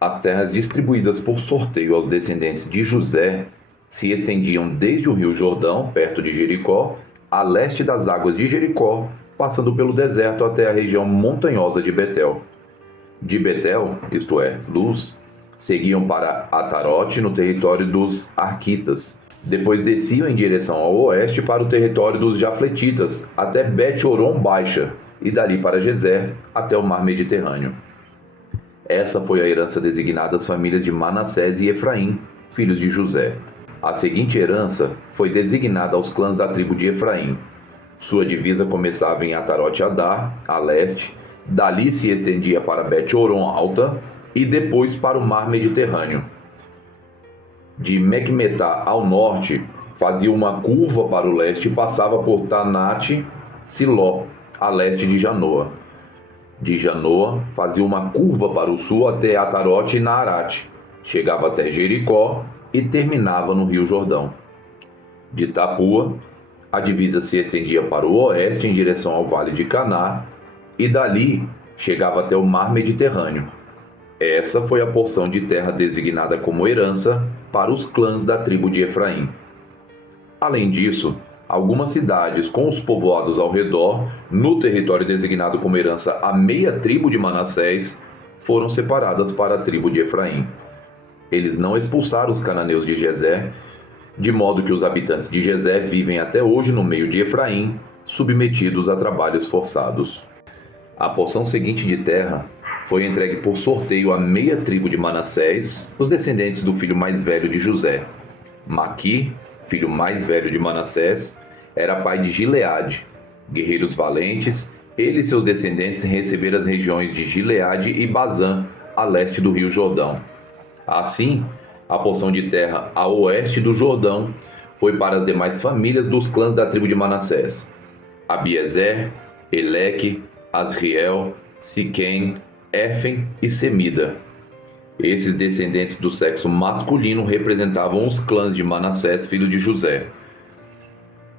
As terras distribuídas por sorteio aos descendentes de José se estendiam desde o rio Jordão, perto de Jericó, a leste das águas de Jericó, passando pelo deserto até a região montanhosa de Betel. De Betel, isto é, Luz, seguiam para Atarote, no território dos Arquitas. Depois desciam em direção ao oeste para o território dos Jafletitas, até Bet-Horon Baixa, e dali para Gezer, até o mar Mediterrâneo. Essa foi a herança designada às famílias de Manassés e Efraim, filhos de José. A seguinte herança foi designada aos clãs da tribo de Efraim. Sua divisa começava em Atarote-Adar, a leste, dali se estendia para Bet-Horon Alta e depois para o mar Mediterrâneo. De Mecmetá ao norte, fazia uma curva para o leste e passava por Tanate-Siló, a leste de Janoa. De Janoa, fazia uma curva para o sul até Atarote e Naarate, chegava até Jericó e terminava no rio Jordão. De Tapua, a divisa se estendia para o oeste em direção ao vale de Caná e dali chegava até o mar Mediterrâneo. Essa foi a porção de terra designada como herança para os clãs da tribo de Efraim. Além disso, algumas cidades com os povoados ao redor, no território designado como herança à meia tribo de Manassés, foram separadas para a tribo de Efraim. Eles não expulsaram os cananeus de Gezer, de modo que os habitantes de Gezer vivem até hoje no meio de Efraim, submetidos a trabalhos forçados. A porção seguinte de terra foi entregue por sorteio à meia tribo de Manassés, os descendentes do filho mais velho de José. Maqui, filho mais velho de Manassés, era pai de Gileade. Guerreiros valentes, ele e seus descendentes receberam as regiões de Gileade e Bazã, a leste do rio Jordão. Assim, a porção de terra a oeste do Jordão foi para as demais famílias dos clãs da tribo de Manassés: Abiezer, Eleque, Asriel, Siquém, Éfem e Semida. Esses descendentes do sexo masculino representavam os clãs de Manassés, filho de José.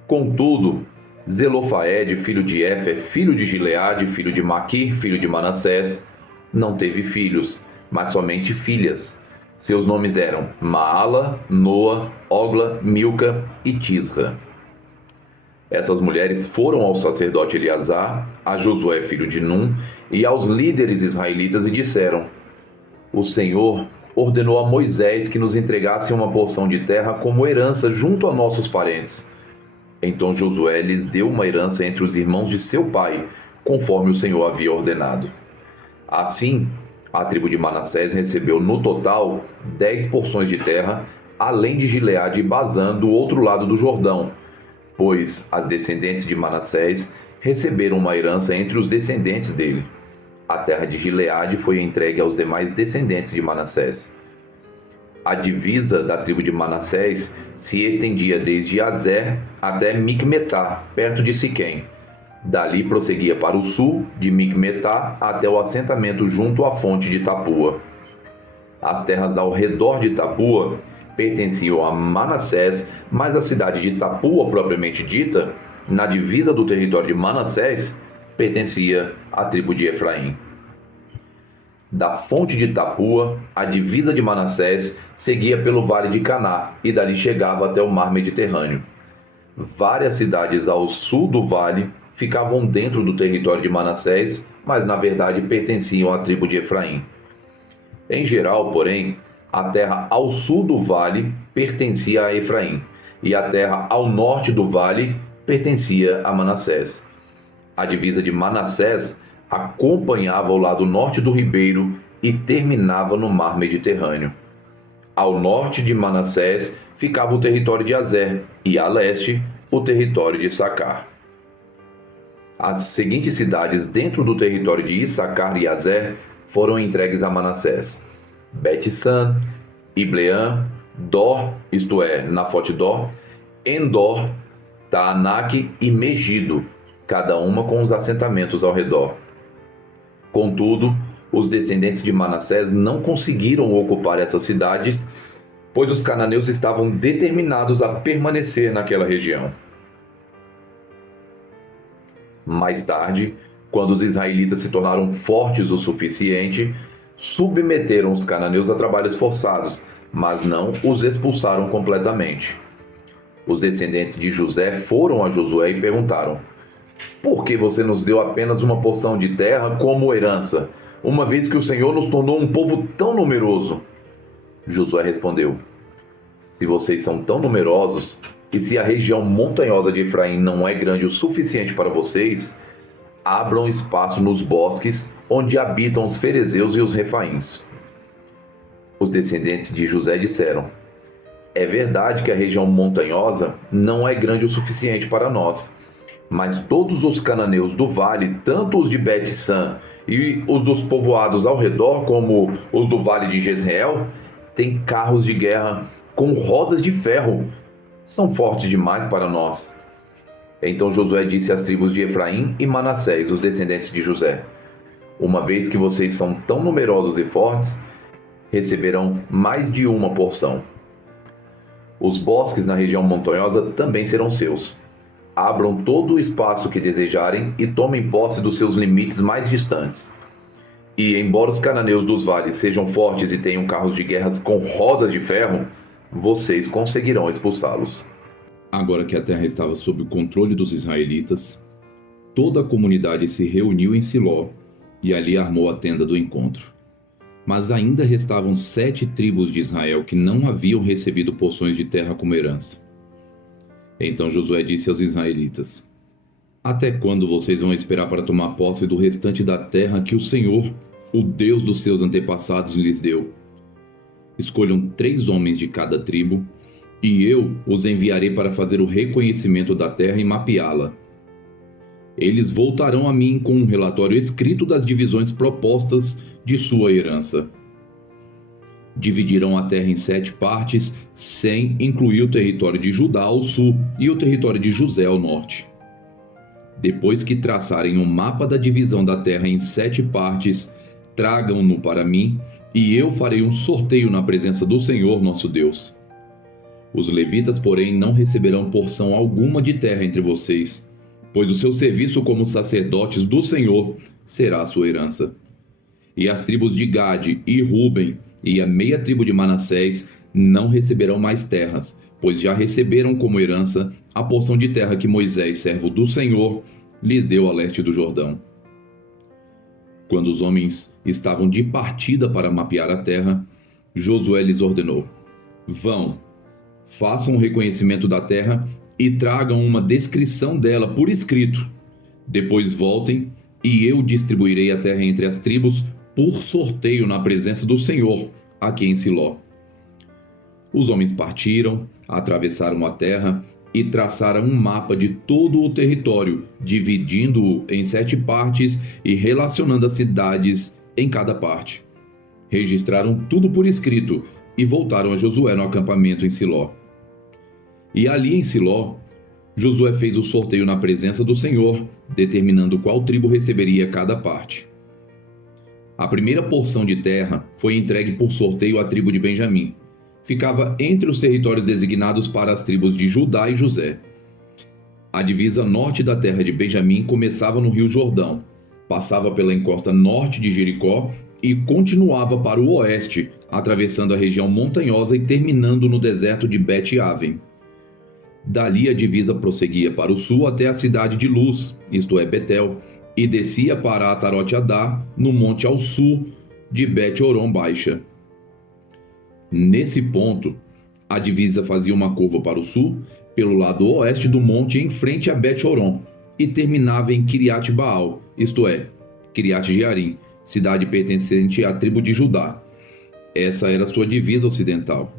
Contudo, Zelofaede, filho de Éfer, filho de Gileade, filho de Maqui, filho de Manassés, não teve filhos, mas somente filhas. Seus nomes eram Maala, Noa, Ogla, Milca e Tisra. Essas mulheres foram ao sacerdote Eleazar, a Josué, filho de Num, e aos líderes israelitas e disseram: O Senhor ordenou a Moisés que nos entregasse uma porção de terra como herança junto a nossos parentes. Então Josué lhes deu uma herança entre os irmãos de seu pai, conforme o Senhor havia ordenado. Assim, a tribo de Manassés recebeu no total 10 porções de terra, além de Gileade e Bazã do outro lado do Jordão, pois as descendentes de Manassés receberam uma herança entre os descendentes dele. A terra de Gileade foi entregue aos demais descendentes de Manassés. A divisa da tribo de Manassés se estendia desde Azer até Micmetá, perto de Siquém. Dali prosseguia para o sul, de Micmetá até o assentamento junto à fonte de Tapua. As terras ao redor de Tapua pertenciam a Manassés, mas a cidade de Tapua, propriamente dita, na divisa do território de Manassés, pertencia à tribo de Efraim. Da fonte de Tapua, a divisa de Manassés seguia pelo vale de Caná e dali chegava até o mar Mediterrâneo. Várias cidades ao sul do vale ficavam dentro do território de Manassés, mas na verdade pertenciam à tribo de Efraim. Em geral, porém, a terra ao sul do vale pertencia a Efraim, e a terra ao norte do vale pertencia a Manassés. A divisa de Manassés acompanhava o lado norte do ribeiro e terminava no mar Mediterrâneo. Ao norte de Manassés ficava o território de Azer e a leste o território de Issacar. As seguintes cidades dentro do território de Issacar e Azer foram entregues a Manassés: Bet-San, Ibleã, Dor, isto é, Nafote-Dor, Endor, Taanaque e Megido, cada uma com os assentamentos ao redor. Contudo, os descendentes de Manassés não conseguiram ocupar essas cidades, pois os cananeus estavam determinados a permanecer naquela região. Mais tarde, quando os israelitas se tornaram fortes o suficiente, submeteram os cananeus a trabalhos forçados, mas não os expulsaram completamente. Os descendentes de José foram a Josué e perguntaram: por que você nos deu apenas uma porção de terra como herança, uma vez que o Senhor nos tornou um povo tão numeroso? Josué respondeu: se vocês são tão numerosos, e se a região montanhosa de Efraim não é grande o suficiente para vocês, abram espaço nos bosques onde habitam os ferezeus e os refaíns. Os descendentes de José disseram: é verdade que a região montanhosa não é grande o suficiente para nós, mas todos os cananeus do vale, tanto os de Bet-San e os dos povoados ao redor, como os do vale de Jezreel, têm carros de guerra com rodas de ferro. São fortes demais para nós. Então Josué disse às tribos de Efraim e Manassés, os descendentes de José: uma vez que vocês são tão numerosos e fortes, receberão mais de uma porção. Os bosques na região montanhosa também serão seus. Abram todo o espaço que desejarem e tomem posse dos seus limites mais distantes. E, embora os cananeus dos vales sejam fortes e tenham carros de guerra com rodas de ferro, vocês conseguirão expulsá-los. Agora que a terra estava sob o controle dos israelitas, toda a comunidade se reuniu em Siló e ali armou a tenda do encontro. Mas ainda restavam 7 tribos de Israel que não haviam recebido porções de terra como herança. Então Josué disse aos israelitas: até quando vocês vão esperar para tomar posse do restante da terra que o Senhor, o Deus dos seus antepassados, lhes deu? Escolham 3 homens de cada tribo, e eu os enviarei para fazer o reconhecimento da terra e mapeá-la. Eles voltarão a mim com um relatório escrito das divisões propostas de sua herança. Dividirão a terra em 7 partes, sem incluir o território de Judá ao sul e o território de José ao norte. Depois que traçarem um mapa da divisão da terra em 7 partes, tragam-no para mim, e eu farei um sorteio na presença do Senhor nosso Deus. Os levitas, porém, não receberão porção alguma de terra entre vocês, pois o seu serviço como sacerdotes do Senhor será a sua herança. E as tribos de Gade e Ruben e a meia tribo de Manassés não receberão mais terras, pois já receberam como herança a porção de terra que Moisés, servo do Senhor, lhes deu a leste do Jordão. Quando os homens estavam de partida para mapear a terra, Josué lhes ordenou: vão, façam o reconhecimento da terra e tragam uma descrição dela por escrito. Depois voltem e eu distribuirei a terra entre as tribos por sorteio na presença do Senhor, aqui em Siló. Os homens partiram, atravessaram a terra e traçaram um mapa de todo o território, dividindo-o em 7 partes e relacionando as cidades em cada parte. Registraram tudo por escrito e voltaram a Josué no acampamento em Siló. E ali em Siló, Josué fez o sorteio na presença do Senhor, determinando qual tribo receberia cada parte. A primeira porção de terra foi entregue por sorteio à tribo de Benjamim. Ficava entre os territórios designados para as tribos de Judá e José. A divisa norte da terra de Benjamim começava no rio Jordão, passava pela encosta norte de Jericó e continuava para o oeste, atravessando a região montanhosa e terminando no deserto de Bet-Aven. Dali a divisa prosseguia para o sul até a cidade de Luz, isto é, Betel, e descia para Atarote-Adá, no monte ao sul de Bet-Horon Baixa. Nesse ponto, a divisa fazia uma curva para o sul, pelo lado oeste do monte em frente a Bet-Horon, e terminava em Kiriat Baal, isto é, Kiriat Jearim, cidade pertencente à tribo de Judá. Essa era sua divisa ocidental.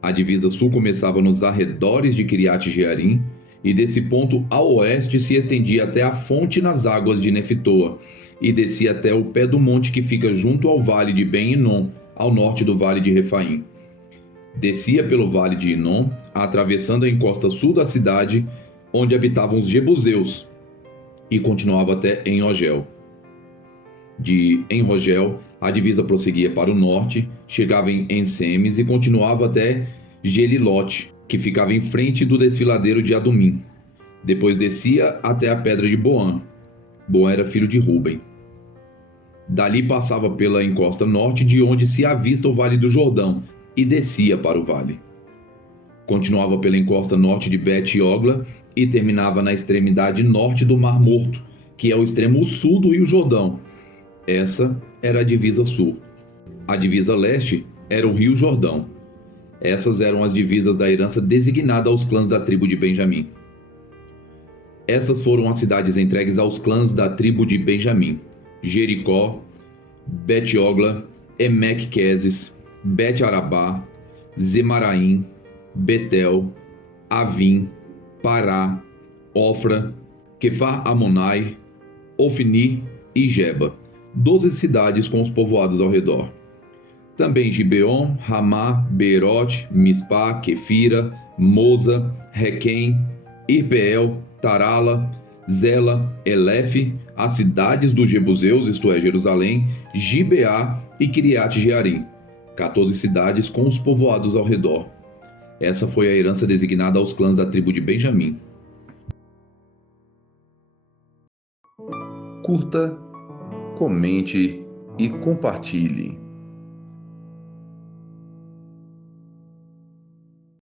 A divisa sul começava nos arredores de Kiriat Jearim, e desse ponto ao oeste se estendia até a fonte nas águas de Neftoa, e descia até o pé do monte que fica junto ao vale de Ben-Hinom, ao norte do vale de Refaim. Descia pelo vale de Hinom, atravessando a encosta sul da cidade, onde habitavam os Jebuseus, e continuava até Enrogel. De Enrogel, A divisa prosseguia para o norte, chegava em Ensemes e continuava até Gelilote, que ficava em frente do desfiladeiro de Adumim. Depois descia até a pedra de Boã. Boã era filho de Ruben. Dali passava pela encosta norte, de onde se avista o Vale do Jordão, e descia para o vale. Continuava pela encosta norte de Bet-Ogla e terminava na extremidade norte do Mar Morto, que é o extremo sul do Rio Jordão. Essa era a divisa sul. A divisa leste era o Rio Jordão. Essas eram as divisas da herança designada aos clãs da tribo de Benjamim. Essas foram as cidades entregues aos clãs da tribo de Benjamim: Jericó, Bet-Ogla, Emek-Quezes, Bet-Arabá, Zemaraim, Betel, Avim, Pará, Ofra, Quefar-Amonai, Ofni e Geba, 12 cidades com os povoados ao redor. Também Gibeon, Ramá, Beerote, Mispá, Quefira, Moza, Requém, Irpeel, Tarala, Zela, Elefe, as cidades dos Jebuseus, isto é, Jerusalém, Gibeá e Kiriat Jearim, 14 cidades com os povoados ao redor. Essa foi a herança designada aos clãs da tribo de Benjamim. Curta, comente e compartilhe.